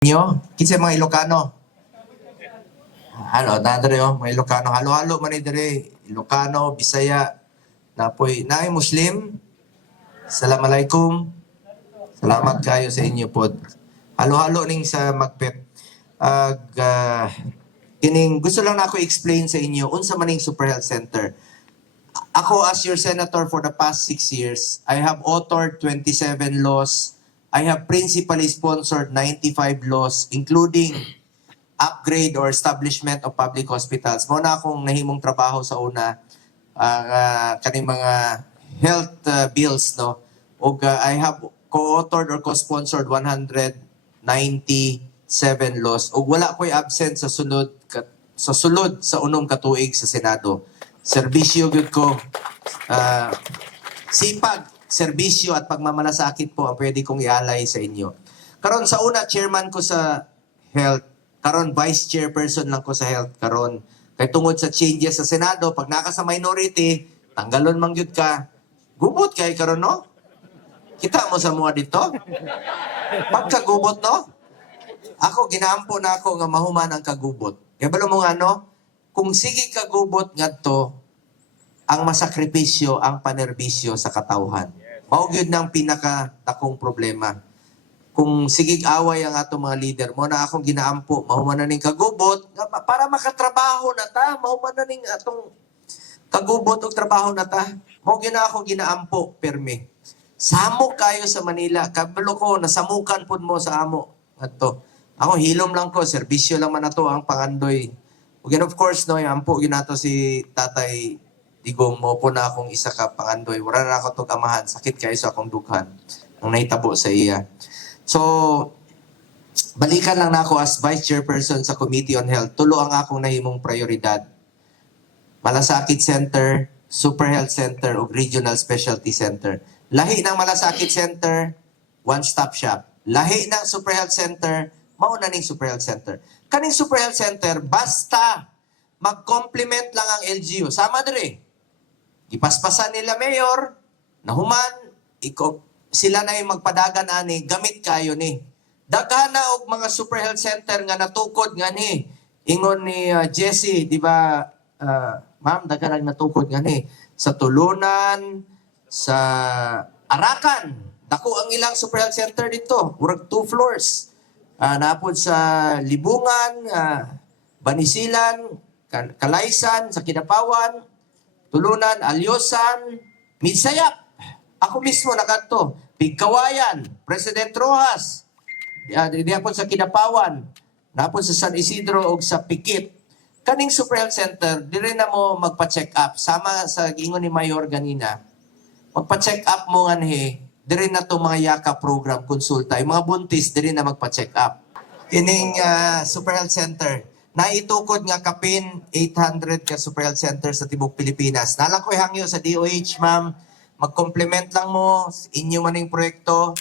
Nyo, kinsa mga Ilocano. Halo, nadre mga Ilocano. Halo-halo man dire. Ilocano, Bisaya, napoy, naay Muslim. Assalamualaikum. Salamat kayo sa inyo pod. Halo-halo ning sa magpet. Ag kining gusto lang na ako explain sa inyo unsa man ning Super Health Center. Ako as your senator for the past 6 years, I have authored 27 laws. I have principally sponsored 95 laws, including upgrade or establishment of public hospitals. Muna akong nahimong trabaho sa una, kaning mga health bills, no? O I have co-authored or co-sponsored 197 laws. O wala ko'y absent sa sulod sa unom katuig sa Senado. Serbisyo gyud ko, sipag, serbisyo at pagmamalasakit po ang pwede kong ialay sa inyo. Karon sa una, chairman ko sa health. Karon vice chairperson lang ko sa health. Karon kay tungod sa changes sa Senado, pag naka sa minority, tanggalon man gyud ka. Gubot kay karon, no? Kita mo sa mga dito? Pagkagubot, no? Ako, ginaampo na ako nga mahuman ang kagubot. Kaya balo mo nga, no? Kung sige kagubot nga to, ang masakripisyo, ang panerbisyo sa katawhan. Mao gyud nang pinaka-takong problema. Kung sigig away ang atong mga leader, mo na akong ginaampo, mahuman na ning kagubot, para makatrabaho na ta, mahuman na ning atong kagubot og trabaho na ta. Mao gyud na akong ginaampo, permi. Samok kayo sa Manila, kabalo ko, nasamukan pud mo sa amo. Adto. Ako, hilom lang ko, serbisyo lang man ato ang pangandoy. Again, of course, no, ampo gyud nato si Tatay Digong, mo po na akong isa ka pangandoy. Wala na ako itong amahan. Sakit kayo sa akong dughan. Ang naitabo sa iya. So, balikan lang na ako as Vice Chairperson sa Committee on Health. Tulo ang akong nahimong prioridad. Malasakit Center, Super Health Center, o Regional Specialty Center. Lahi ng Malasakit Center, one-stop shop. Lahi ng Super Health Center, mauna ning Super Health Center. Kaning Super Health Center, basta mag-complement lang ang LGU. Sama dire. Ipaspasan nila mayor, nahuman, sila na yung magpadagan ani, gamit kayo ni. Daghan na og mga Super Health Center nga natukod nga ni. Ingon ni Jessie, di ba, ma'am, daghan ang natukod nga ni. Sa Tulunan, sa Arakan, dako ang ilang Super Health Center dito. Urag 2 floors. Napod sa Libungan, Banisilan, Kalaysan, sa Kidapawan, Tulunan, Alyosan, Midsayap. Ako mismo nakato. Pigkawayan, President Rojas. Diapon sa Kidapawan. Napon sa San Isidro o sa Pikit. Kaning Super Health Center, dire na mo magpa-check up. Sama sa ingon ni Mayor ganina. Magpa-check up mo nga dire na to mga yaka program, konsulta. Yung mga buntis, dire na magpa-check up. Ining Super Health Center. Naitukod nga kapin 800 ka Super Health Center sa Tibok Pilipinas. Nalang ko'y hangyo sa DOH, ma'am. Mag-complement lang mo inyo maning proyekto.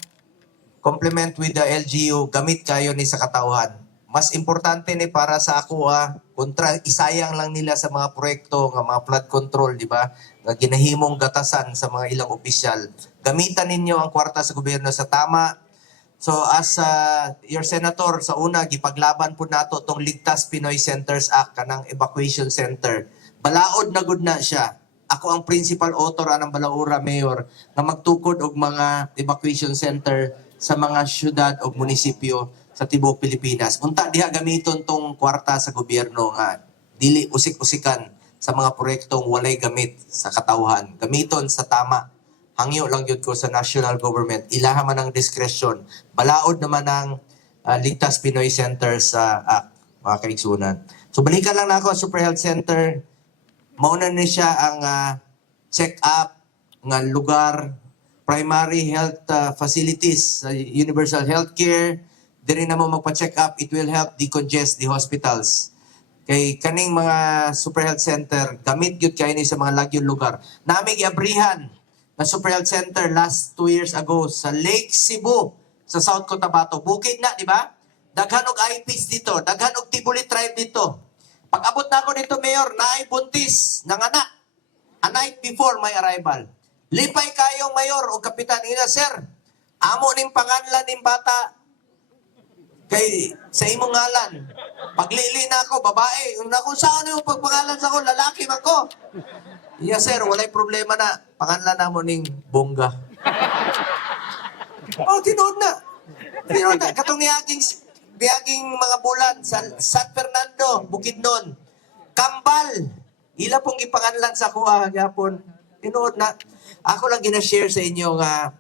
Complement with the LGU. Gamit kayo ni sa katauhan. Mas importante ni para sa ako, kontra isayang lang nila sa mga proyekto nga mga flood control, di ba? Nga ginahimong gatasan sa mga ilang opisyal. Gamitan ninyo ang kwarta sa gobyerno sa tama. So as your senator, sa una, gipaglaban po nato itong Ligtas Pinoy Centers Act, kanang evacuation center. Balaod na gud na siya. Ako ang principal author anang Balaura Mayor na magtukod og mga evacuation center sa mga syudad o munisipyo sa tibuok Pilipinas. Unta diha gamiton tong kwarta sa gobyerno nga dili usik-usikan sa mga proyektong walay gamit sa katawhan. Gamiton sa tama. Hangyo lang yun ko sa national government. Ilaha man ang diskresyon. Balaod naman ang Ligtas Pinoy Center sa mga kaigsunan. So balikan lang na ako sa Super Health Center. Mauna ni siya ang check-up ng lugar, primary health facilities, universal healthcare. Diri na mo magpa-check up. It will help decongest the hospitals. Kay kaning mga Super Health Center, gamit yun kayo ni sa mga lagyong lugar. Namig iabrihan na Super Health Center last 2 years ago sa Lake Cebu, sa South Cotabato. Bukid na, di ba? Daghan og IPs dito, daghan og Tibuli tribe dito. Pag abot na ako dito, Mayor, naay buntis ng anak. A night before my arrival. Lipay kayong Mayor o Kapitan. Ina, sir, amo ning panganlan ning bata. Kay sa imong ngalan. Paglili na ako, babae. Una kung saan yung pagpangalan sa ako, lalaki man ko. Yes sir, walay problema na. Pangalan na mo ning Bongga. Oh, tinood na. Tinood na. Katong niaging mga bulan sa San Fernando, Bukidnon. Kambal. Ila pong ipangalan sa kuha, yapon. Tinood na. Ako lang gina-share sa inyo nga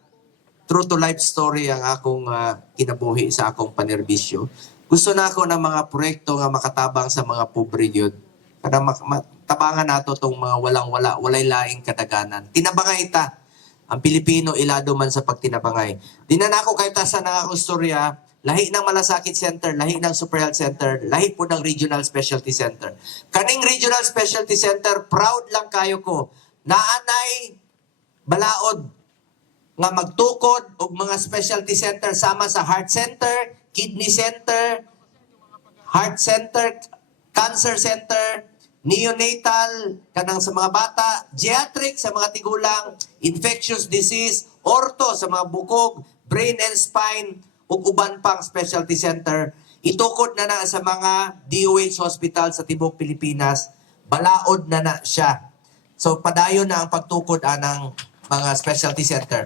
true to life story ang akong kinabuhi sa akong panerbisyo. Gusto na ako ng mga proyekto nga makatabang sa mga pobre yun. Para tabangan nato tong mga walang-wala, walay laing kadaganan. Tinabangay ta. Ang Pilipino, ilado man sa pagtinabangay. Di na ako kahit sa ng akong storya, lahi ng Malasakit Center, lahi ng Super Health Center, lahi po ng Regional Specialty Center. Kaning Regional Specialty Center, proud lang kayo ko. Naanay, balaod, nga magtukod og mga specialty center sama sa heart center, kidney center, heart center, cancer center, neonatal kanang sa mga bata, geriatric sa mga tigulang, infectious disease, ortho sa mga bukog, brain and spine ug uban pang specialty center. Itukod na sa mga DOH hospital sa tibok Pilipinas, balaod na siya. So padayon na ang pagtukod anang mga specialty center.